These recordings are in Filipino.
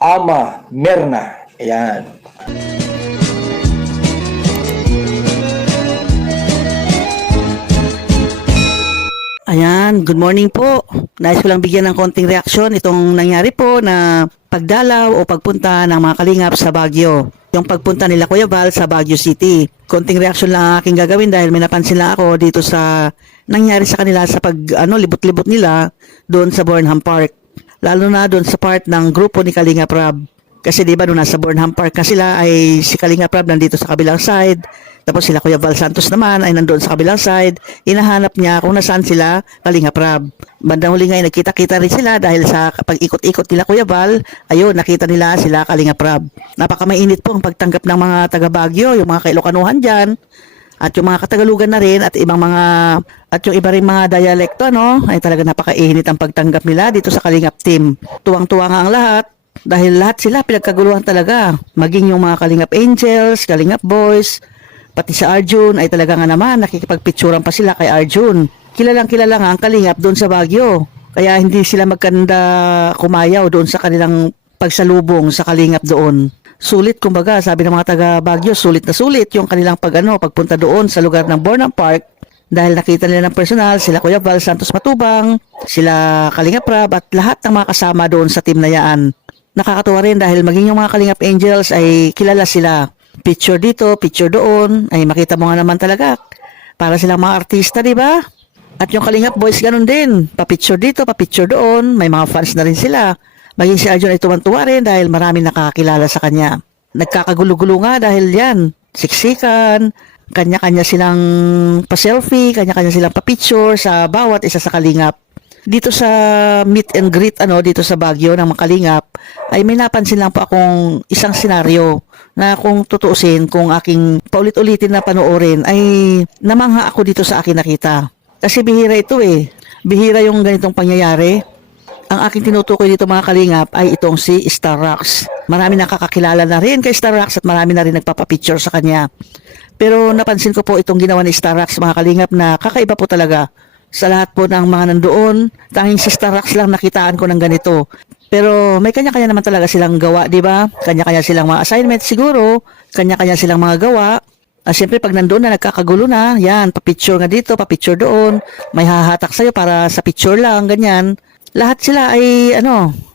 Ama Merna. Ayan. Ayan, good morning po. Nais ko lang bigyan ng konting reaksyon itong nangyari po na pagdalaw o pagpunta ng mga kalingap sa Baguio. Yung pagpunta nila Kuya Val sa Baguio City. Konting reaksyon lang ang aking gagawin dahil may napansin lang ako dito sa nangyari sa kanila sa libot-libot nila doon sa Burnham Park. Lalo na doon sa part ng grupo ni Kalingap Rab. Kasi di ba nung nasa Burnham Park na sila ay si Kalingap Rab nandito sa kabilang side. Tapos sila Kuya Val Santos naman ay nandoon sa kabilang side. Hinahanap niya kung nasaan sila Kalingap Rab. Bandang huli nga ay nagkita-kita rin sila dahil sa pag-ikot-ikot nila Kuya Val, ayun nakita nila sila Kalingap Rab. Napakamainit po ang pagtanggap ng mga taga Baguio, yung mga Kailokanuhan dyan. At yung mga Katagalugan na rin at ibang mga at yung iba ring mga dialekto ay talaga napakainit ang pagtanggap nila dito sa Kalingap team. Tuwang-tuwa nga ang lahat dahil lahat sila pinagkaguluhan talaga. Maging yung mga Kalingap Angels, Kalingap Boys, pati si Arjun ay talaga nga naman nakikipagpicturan pa sila kay Arjun. Kilalang kilala nga ang Kalingap doon sa Baguio. Kaya hindi sila magkanda kumayaw doon sa kanilang pagsalubong sa Kalingap doon. Sulit kumbaga, sabi ng mga taga Baguio, sulit na sulit yung kanilang pagpunta doon sa lugar ng Burnham Park dahil nakita nila ng personal sila Kuya Val Santos Matubang, sila Kalingap Rab at lahat ng mga kasama doon sa team na yaan. Nakakatuwa rin dahil maging yung mga Kalingap Angels ay kilala sila. Picture dito, picture doon, ay makita mo nga naman talaga. Para silang mga artista, di ba? At yung Kalingap Boys ganun din, pa-picture dito, pa-picture doon, may mga fans na rin sila. Maging si Arjun ay tuwan-tuwa rin dahil maraming nakakakilala sa kanya. Nagkakagulo-gulo nga dahil yan, siksikan, kanya-kanya silang pa-selfie, kanya-kanya silang pa-picture sa bawat isa sa Kalingap. Dito sa meet and greet dito sa Baguio ng mga Kalingap ay may napansin lang po akong isang senaryo na kung tutuusin, kung aking paulit-ulitin na panoorin ay namangha ako dito sa akin nakita. Kasi bihira ito bihira yung ganitong pangyayari. Ang aking tinutukoy dito mga Kalingap ay itong si Star Rocks. Marami nakakakilala na rin kay Star Rocks at marami na rin nagpapapicture sa kanya. Pero napansin ko po itong ginawa ni Star Rocks mga Kalingap na kakaiba po talaga. Sa lahat po ng mga nandoon, tanging si Star Rocks lang nakitaan ko ng ganito. Pero may kanya-kanya naman talaga silang gawa, di ba? Kanya-kanya silang mga assignment siguro, kanya-kanya silang mga gawa. Siyempre pag nandoon na nagkakagulo na, yan, pa-picture nga dito, pa-picture doon, may hahatak sa'yo para sa picture lang, ganyan. Lahat sila ay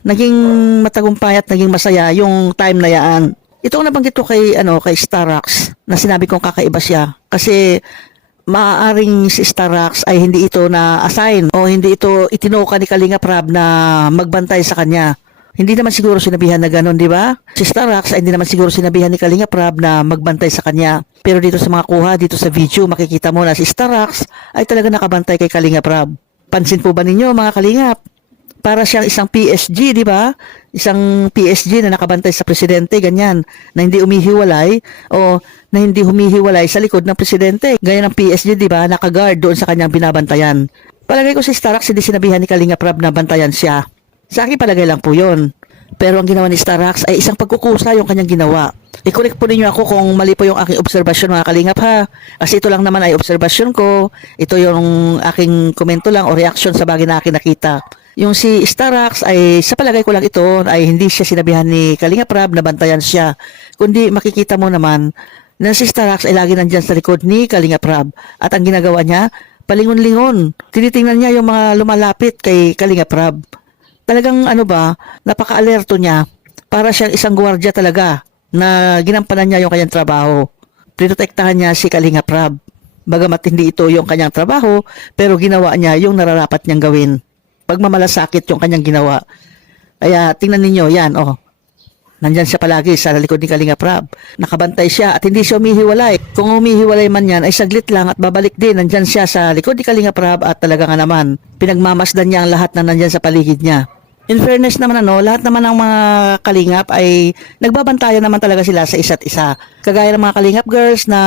naging matagumpay at naging masaya yung time na yaan. Ito ang nabanggit ko kay Star Rocks na sinabi kong kakaiba siya kasi maaaring si Star Rocks ay hindi ito na assign o hindi ito itinoka ni Kalingap Rab na magbantay sa kanya. Hindi naman siguro sinabihan na gano'n, di ba? Si Star Rocks ay hindi naman siguro sinabihan ni Kalingap Rab na magbantay sa kanya. Pero dito sa mga kuha, dito sa video, makikita mo na si Star Rocks ay talaga nakabantay kay Kalingap Rab. Pansin po ba ninyo mga Kalingap? Para siyang isang PSG, di ba? Isang PSG na nakabantay sa presidente, ganyan, na hindi umihiwalay o na hindi humihiwalay sa likod ng presidente. Ganyan ang PSG, di ba? Nakaguard doon sa kanyang binabantayan. Palagay ko si Starax hindi sinabihan ni Kalingap Rab na bantayan siya. Sa akin palagay lang po yun. Pero ang ginawa ni Starax ay isang pagkukusa yung kanyang ginawa. I-correct po ninyo ako kung mali po yung aking obserbasyon mga Kalingap ha. Kasi ito lang naman ay obserbasyon ko. Ito yung aking komento lang o reaction sa bagay na aking nakita. Yung si Starax ay sa palagay ko lang ito ay hindi siya sinabihan ni Kalingap Rab na bantayan siya. Kundi makikita mo naman na si Starax ay lagi nandyan sa likod ni Kalingap Rab. At ang ginagawa niya, palingon-lingon. Tinitingnan niya yung mga lumalapit kay Kalingap Rab. Talagang napaka-alerto niya. Para siyang isang gwardiya talaga na ginampanan niya yung kanyang trabaho. Prinotektahan niya si Kalingap Rab. Bagamat hindi ito yung kanyang trabaho, pero ginawa niya yung nararapat niyang gawin. Pagmamalasakit yung kanyang ginawa. Kaya tingnan ninyo, yan, nandyan siya palagi sa likod ni Kalingap Rab. Nakabantay siya at hindi siya humihiwalay. Kung humihiwalay man yan, ay saglit lang at babalik din. Nandyan siya sa likod ni Kalingap Rab at talaga nga naman, pinagmamasdan niya ang lahat na nandyan sa paligid niya. In fairness naman lahat naman ng mga Kalingap ay nagbabantayan naman talaga sila sa isa't isa. Kagaya ng mga Kalingap girls na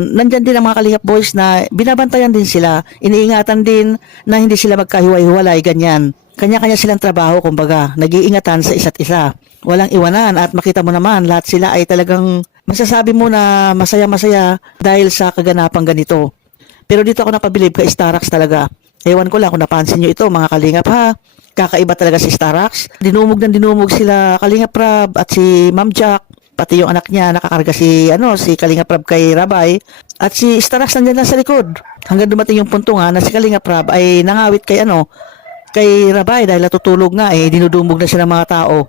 nandyan din ang mga Kalingap boys na binabantayan din sila. Iniingatan din na hindi sila magkahiwalay-hiwalay, ganyan. Kanya-kanya silang trabaho, kumbaga, nag-iingatan sa isa't isa. Walang iwanan at makita mo naman lahat sila ay talagang masasabi mo na masaya-masaya dahil sa kaganapang ganito. Pero dito ako napabilib kay Starax talaga. Ewan ko lang kung napansin nyo ito mga kalingap ha. Kakaiba talaga si Starax. Dinumog ng dinumog sila Kalingap Rab at si Ma'am Jack. Pati yung anak niya nakakarga si Kalingap Rab kay Rabay. At si Starax nandyan lang sa likod. Hanggang dumating yung punto nga na si Kalingap Rab ay nangawit kay Rabay dahil natutulog nga dinudumog na siya ng mga tao.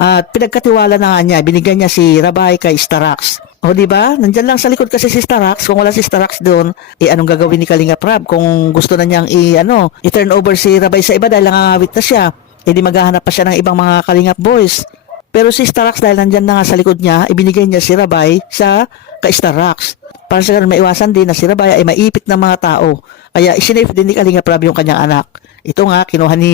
At pinagkatiwala na nga niya, binigyan niya si Rabay kay Starax. O di ba? Nandiyan lang sa likod kasi si Starax. Kung wala si Starax doon, anong gagawin ni Kalingap Rab? Kung gusto na niyang i-turn over si Rabay sa iba dahil nangangawit na siya, di maghahanap pa siya ng ibang mga Kalingap boys. Pero si Starax dahil nandiyan na nga sa likod niya, ibinigay niya si Rabay kay Starax. Para sa ganun maiwasan din na si Rabay ay maipit ng mga tao. Kaya isinave din ni Kalingap Rab yung kanyang anak. Ito nga, kinuha ni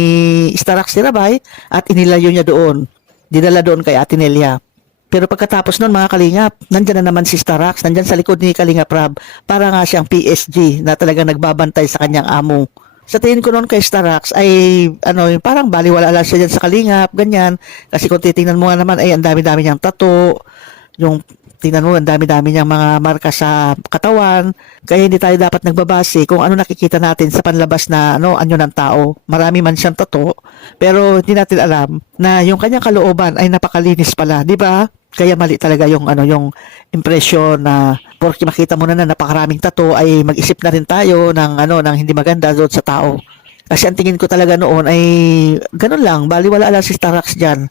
Starax si Rabay at inilayo niya doon. Dinala doon kay Ate Nelia. Pero pagkatapos nun mga kalingap, nandyan na naman si Starax, nandyan sa likod ni Kalingap Rab, para nga siyang PSG na talagang nagbabantay sa kanyang amo. Sa tingin ko noon kay Starax ay parang baliwala lang siya dyan sa Kalingap, ganyan. Kasi kung titingnan mo nga naman ay ang dami-dami niyang tattoo, yung tingnan mo, ang dami-dami niyang mga marka sa katawan. Kaya hindi tayo dapat nagbabase kung ano nakikita natin sa panlabas na anyo ng tao. Marami man siyang tato, pero hindi natin alam na yung kanyang kalooban ay napakalinis pala, di ba? Kaya mali talaga yung impression na porque makita mo na napakaraming tato ay mag-isip na rin tayo ng hindi maganda doon sa tao. Kasi ang tingin ko talaga noon ay ganun lang, baliwala lang si Starax diyan.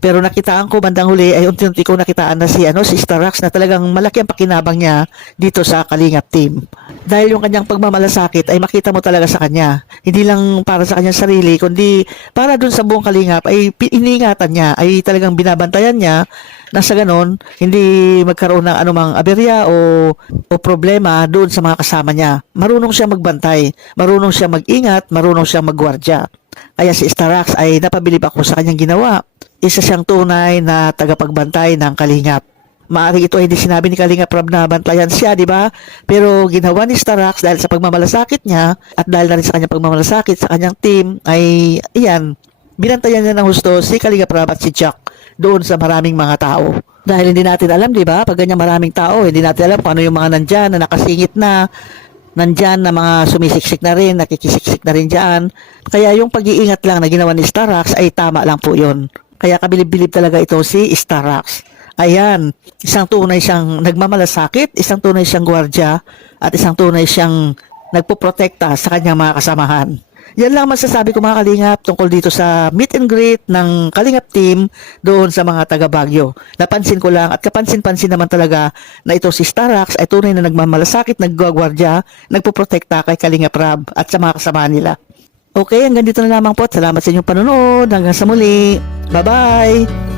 Pero nakitaan ko bandang huli ay unti-unti ko nakitaan na si Starax na talagang malaki ang pakinabang niya dito sa Kalingap team. Dahil yung kanyang pagmamalasakit ay makita mo talaga sa kanya. Hindi lang para sa kanyang sarili, kundi para dun sa buong Kalingap ay iniingatan niya, ay talagang binabantayan niya na sa ganon, hindi magkaroon ng anumang aberya o problema doon sa mga kasama niya. Marunong siya magbantay, marunong siya mag-ingat, marunong siya maggwardya. Kaya si Starax ay napabilib ako sa kanyang ginawa. Isa siyang tunay na tagapagbantay ng Kalingap. Maaari ito ay hindi sinabi ni Kalingap Rab na bantayan siya, di ba? Pero ginawa ni Starax dahil sa pagmamalasakit niya at dahil na rin sa kanyang pagmamalasakit sa kanyang team ay binantayan niya ng husto si Kalingap Rab at si Jack doon sa maraming mga tao. Dahil hindi natin alam, di ba? Pag ganyan maraming tao, hindi natin alam kung ano yung mga nandyan na nakasingit na, nandyan na mga sumisiksik na rin, nakikisiksik na rin dyan. Kaya yung pag-iingat lang na ginawa ni Starax ay tama lang po yun. Kaya kabilib-bilib talaga ito si Starax. Ayan, isang tunay siyang nagmamalasakit, isang tunay siyang gwardya, at isang tunay siyang nagpoprotekta sa kanyang mga kasamahan. Yan lang masasabi ko mga Kalingap tungkol dito sa meet and greet ng Kalingap team doon sa mga taga Baguio. Napansin ko lang at kapansin-pansin naman talaga na ito si Starax ay tunay na nagmamalasakit, naggwardya, nagpoprotekta kay Kalingap Rab at sa mga kasamahan nila. Okay, hanggang dito na lamang po. Salamat sa inyong panonood. Hanggang sa muli. Bye-bye!